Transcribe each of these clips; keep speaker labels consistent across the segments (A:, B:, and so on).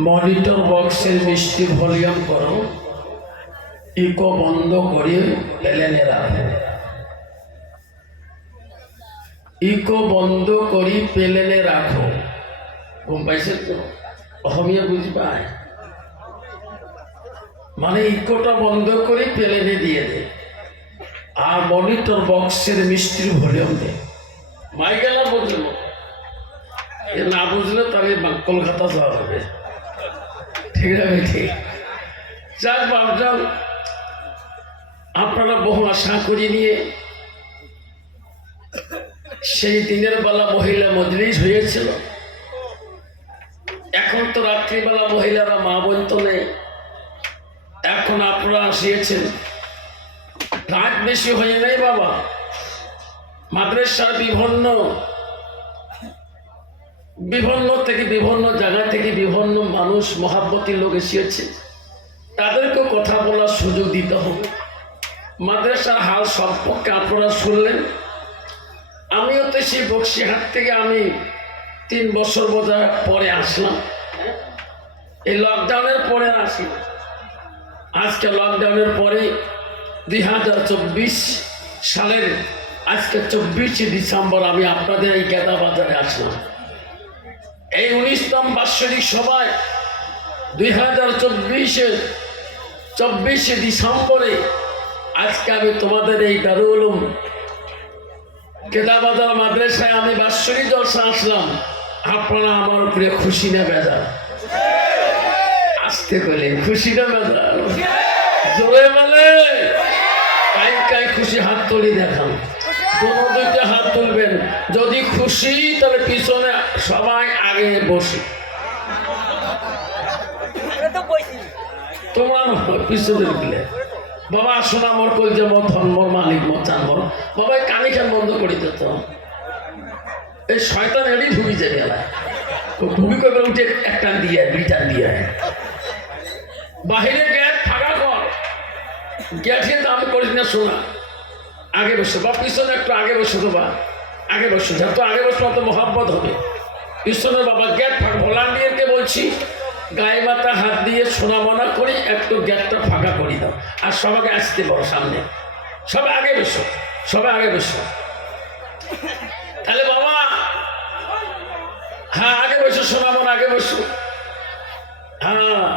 A: Monitor বক্সের মিষ্টি volume করো। ইকো বন্ধ করে প্লেনে রাখো। ইকো বন্ধ করি প্লেনে রাখো। গম পাইছে তো? অসমীয়া বুঝি পায়? মানে ইকোটা বন্ধ করে প্লেনে দিয়ে দে। আর মনিটর বক্সের মিষ্টির ভলিউম দে। মাইকেলা বুঝলো না বুঝলে তাহলে কলকাতা যাওয়া হবে। ঠিক যাক বাবজান আপনারা বহু আশা করি নিয়ে সেই দিনের বেলা মহিলা মজলিস হয়েছিল। এখন তো রাত্রিবেলা মহিলারা মা বলতো নেই। এখন আপনারা আসিয়েছেন। রাত বেশি হয়ে নাই, বাবা। মাদ্রাসার বিভিন্ন বিভিন্ন থেকে বিভিন্ন জায়গা থেকে বিভিন্ন মানুষ মহাব্বতী লোক এসেছে। তাদেরকেও কথা বলার সুযোগ দিতে হবে। মাদ্রাসার হাল সম্পর্কে আপনারা শুনলেন। আমিও তো সেই বক্সিহাট থেকে আমি তিন বছর বোধহয় পরে আসলাম। এই লকডাউনের পরে আসি আজকে লকডাউনের পরে দুই হাজার চব্বিশ সালের আজকে চব্বিশে ডিসেম্বর আমি আপনাদের এই গেদা বাজারে আসলাম। এই উনিশতম বাৎসরিক সভায় দুই হাজার চব্বিশে চব্বিশে ডিসেম্বরে আজকে আমি তোমাদের এই দারুল উলুম কেদাবাজার মাদ্রাসায় আমি বাৎসরিক জলসা আসলাম। আপনারা আমার উপরে খুশি না বেজার? আসতে করলে খুশি না বেজার? জোরে বলে? কাই কাই খুশি হাত তুলি দেখান। কোনো দুইটা হাত তুলবেন। যদি খুশি, তাহলে পিছনে সবাই আগে বসে। তোমরা পিছনে গেলে বাবা আসুন আমার কই যে মত ধর্মর মালিক মত জানবর বাবা, এই কানে কেন বন্ধ করে দিত এই শয়তান এড়ি ঢুকি যায় গেলায় ঢুকি করবে উঠে একটা দিয়ে, দুইটা দিয়ে। বাহিরে গেট ফাঁকা কর। গেটে আমি করিস না শোনা আগে বসে বা পিছনে একটু আগে বসে তো বা আগে বসে, যত আগে বসে অত মহাব্বত হবে। পিছনে বাবা গেট ফাঁকা ভলান্টিয়ারকে বলছি? গায়ে মাথা, হাত দিয়ে সোনা মনা করি, একটু গেটটা ফাঁকা করি দাও। আর সবাইকে আসতে বড় সামনে। সবাই আগে বসো, সবাই আগে বসো। তাহলে বাবা হ্যাঁ আগে বসো, সোনা মনা, আগে বসো। হ্যাঁ।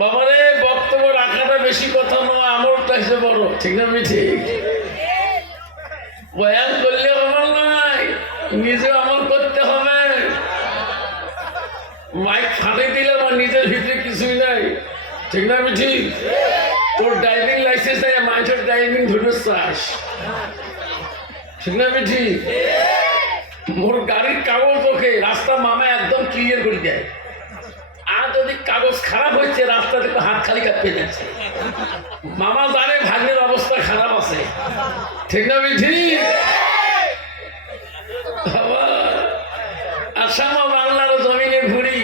A: বাবারে, বক্তব্য রাখাটা বেশি কথা নয়, আমলটা হিসেবে বড়। ঠিক না ঠিক? বয়ান করলে আমার নয় নিজে আমল করতে হবে। মাইক ফাটে দিলে আমার নিজের ভিতরে কিছুই নাই। ঠিক না ঠিক? তোর ড্রাইভিং লাইসেন্স নাই মাইকের ড্রাইভিং ধরে চাস। ঠিক না ঠিক? মোর গাড়ির কাগজ ওকে, রাস্তা মামা একদম ক্লিয়ার করে দেয়। কাগজ খারাপ হচ্ছে রাস্তা থেকে হাত খালি কাঁপতে যাচ্ছে। মামা জানে ভাগ্নের অবস্থা খারাপ আছে। ঠিক না বাবা, আসাম বাংলার জমিনে ঘুরি।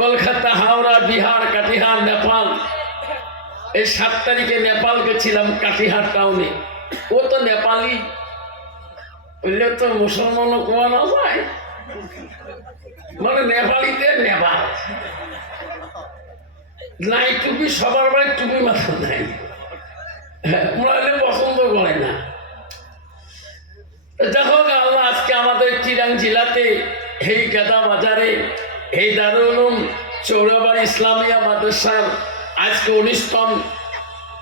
A: কলকাতা হাওড়া বিহার কাটিহার নেপাল। এই সাত তারিখে নেপাল গেছিলাম কাটিহার টাউনে ও তো নেপালি। বললে তো মুসলমানও কোয়ানো যায়? মানে নেপালিতে নেপাল। নাই টুপি সবার বাড়ি টুপি মাথা নাই। হ্যাঁ, পছন্দ করে না। দেখো আল্লাহ আজকে আমাদের চিরাং জেলাতে এই গাদা বাজারে এই দারুল চৌরাবার ইসলামিয়া মাদ্রাসার আজকে উনিশতম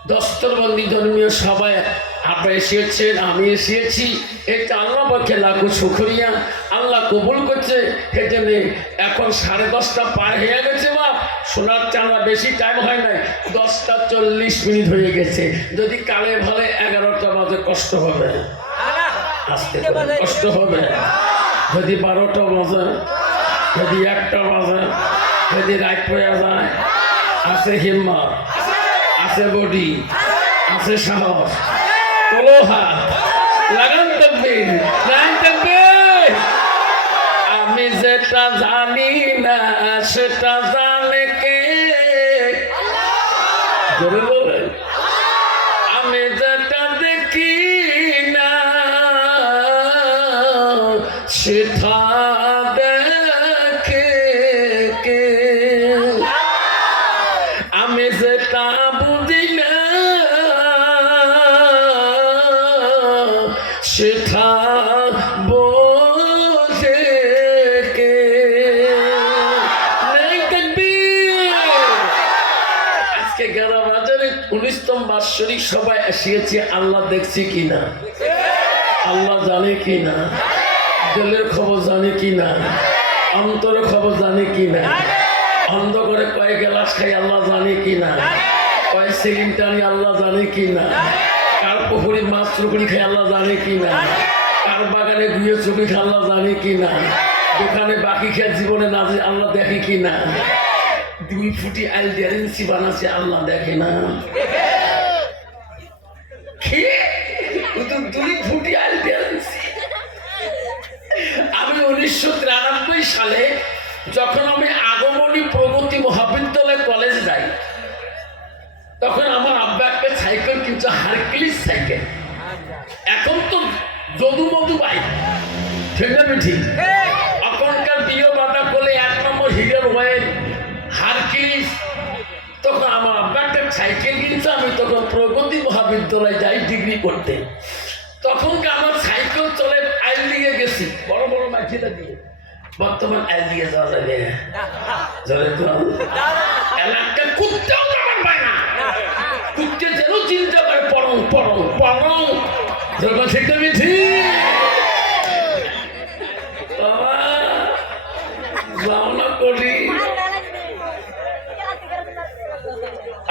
A: দস্তরবন্দি ধর্মীয় সভায় আপনি এসেছেন আমি এসেছি। এটা আল্লাহ পক্ষে লাখো শুক্রিয়া। আল্লাহ কবুল করছে এই জন্য এখন সাড়ে দশটা পার হয়ে গেছে বাপ সোনার চালা বেশি টাইম হয় নাই। দশটা চল্লিশ মিনিট হয়ে গেছে। যদি কালে ভালে এগারোটা বাজে কষ্ট হবে। আসতে কষ্ট হবে। যদি বারোটা বাজে, যদি একটা বাজে, যদি রাত পড়ে যায়, আছে হিম্মত, আছে বডি, আছে সাহস। তোলো লাগান তকবির, লাগান আমি যেটা জানি না, সেটা জানে যেটা দেখি না সবাই আসিয়েছে, আল্লাহ দেখছি কিনা? আল্লাহ জানে কি না দিলের খবর জানে কি না অন্তরের খবর জানে কি না অন্ধ করে কয় গ্লাস খাই, আল্লাহ জানে কি না কয় সিলিং টানি আল্লাহ জানে কি না কার পুকুরি মাছ চুকুরি খাই, আল্লাহ জানে কি না কার বাগানে গুয়ে চুকুরি খাই, আল্লাহ জানে কি না দোকানে বাকি খেয়ে জীবনে না আল্লাহ দেখে কি না দুই ফুটি আইল দেড় ইঞ্চি বানাচ্ছে আল্লাহ দেখে না। আমি তখন প্রগতি মহাবিদ্যালয়ে যাই ডিগ্রি করতে। তখনকে আমার সাইকেল চলে আইল দিয়ে গেছি। বড় বড় মাঝিটা দিয়ে। বর্তমান আইল দিয়ে যাওয়া যাবে। জলে তো এলাকা কুত্তেও যাবার পায় না। কুত্তে যেন চিনতে পারে পরং পরং পরং যখন শিখতে পেয়েছি বাবা যাও না করি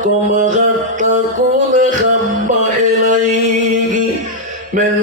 A: أحدكم حتى تكون خب إليه من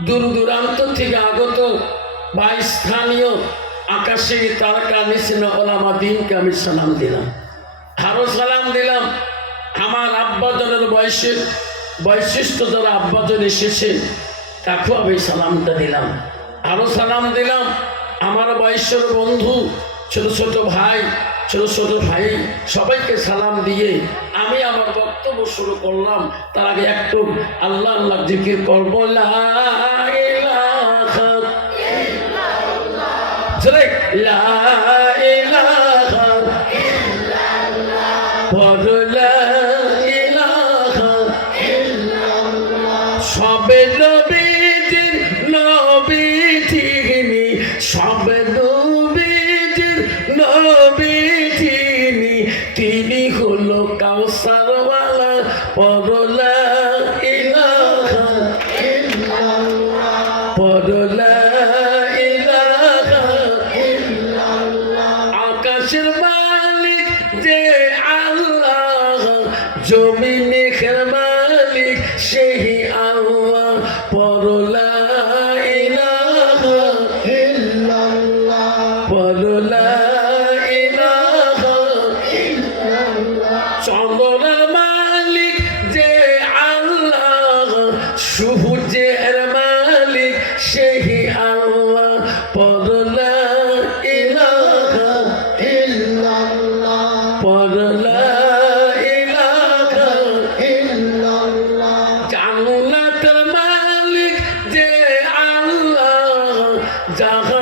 A: দূর দূরান্ত থেকে আগত বা স্থানীয় আকাশে তারকা নিচিন ওলামা দিনকে আমি সালাম দিলাম। আরও সালাম দিলাম। আমার আব্বাজনের বয়সের বৈশিষ্ট্য যারা আব্বাজন এসেছে, তাকেও আমি সালামটা দিলাম। আরও সালাম দিলাম। আমার বয়সের বন্ধু ছোট ছোট ভাই, ছোট ছোট ভাই, সবাইকে সালাম দিয়ে আমি আমার বক্তব্য শুরু করলাম। তার আগে একটু আল্লাহ আল্লাহ জিকির করব। লা আল্লাহ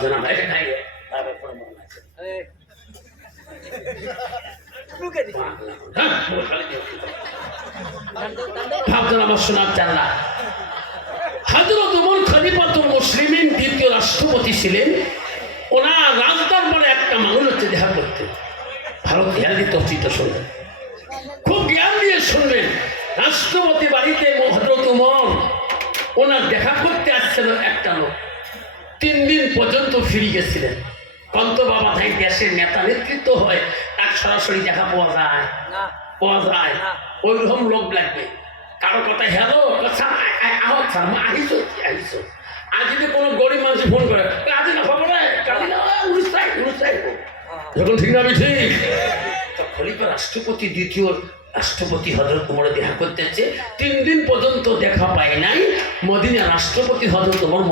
A: প্রমাণ আছে হ্যাঁ রাষ্ট্রপতি ছিলেন। ওনার রাজদরবারে একটা মানুষ হচ্ছে দেখা করতে ভালো জ্ঞান দিতে শুনবেন খুব জ্ঞান দিয়ে শুনবেন রাষ্ট্রপতি বাড়িতে হজরত উমর ওনার দেখা করতে আসছিল একটা লোক। তিন দিন পর্যন্ত ফিরে গেছিলেন। কন্ত বাবা তাই দেশের নেতা নেতৃত্ব হয় তার সরাসরি দেখা পাওয়া যায়। পাওয়া যায়। ওইরকম লোক লাগবে। কারও কথা হ্যালো আহিছ আহিছ? আর যদি কোনো গরিব মানুষ ফোন করে কাজে না খবর কাজে না উড়িষ্যায় উড়িষ্যায় যখন ঠিক না ঠিক। খলিফা রাষ্ট্রপতি দ্বিতীয় রাষ্ট্রপতি হজরত উমরে দেখা করতেছে তিন দিন পর্যন্ত দেখা পায় নাই। মদিনা রাষ্ট্রপতি হজরত উমর